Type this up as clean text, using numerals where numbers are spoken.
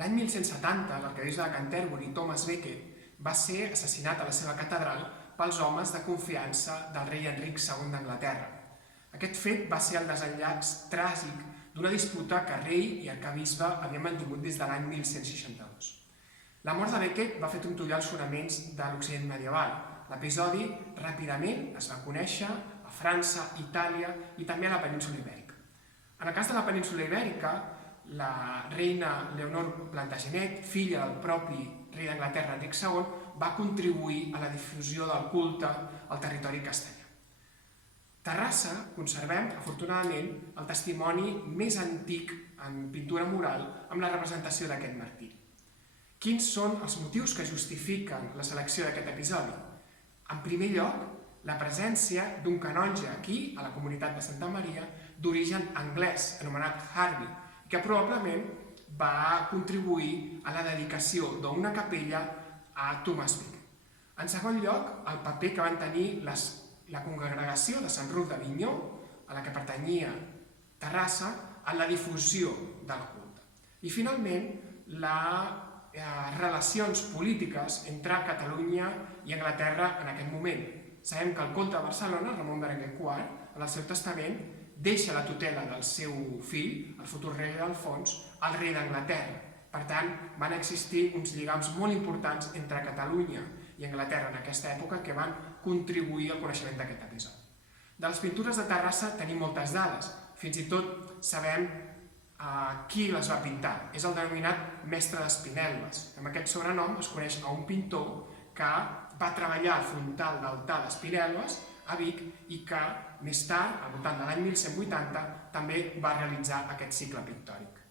L'any 1170, l'arquebisbe de Canterbury, Thomas Becket, va ser assassinat a la seva catedral pels homes de confiança del rei Enric II d'Anglaterra. Aquest fet va ser el desenllaç tràgic d'una disputa que rei i arquebisbe havien mantingut des de l'any 1162. La mort de Becket va fer trontollar els fonaments de l'Occident medieval. L'episodi ràpidament es va conèixer a França, Itàlia i també a la península Ibèrica. En el cas de la península Ibèrica, la reina Leonor Plantagenet, filla del propi rei d'Anglaterra Enric II, va contribuir a la difusió del culte al territori castellà. A Terrassa conservem, afortunadament, el testimoni més antic en pintura mural amb la representació d'aquest martiri. Quins són els motius que justifiquen la selecció d'aquest episodi? En primer lloc, la presència d'un canonge aquí, a la comunitat de Santa Maria, d'origen anglès, anomenat Harvey, que probablement va contribuir a la dedicació d'una capella a Thomas Becket. En segon lloc, el paper que van tenir la congregació de Sant Ruth d'Avinyó, a la que pertanyia Terrassa, en la difusió del culte. I finalment, les relacions polítiques entre Catalunya i Anglaterra en aquest moment. Sabem que el comte de Barcelona, Ramon Berenguer IV, en el seu testament, deixa la tutela del seu fill, el futur rei d'Alfons, al rei d'Anglaterra. Per tant, van existir uns lligams molt importants entre Catalunya i Anglaterra en aquesta època que van contribuir al coneixement d'aquest episodi. De les pintures de Terrassa tenim moltes dades. Fins i tot sabem qui les va pintar. És el denominat mestre d'Espinelves. Amb aquest sobrenom es coneix a un pintor que va treballar al frontal d'altar d'Espinelves a Vic i que més tard, al voltant de l'any 1180, també va realitzar aquest cicle pictòric.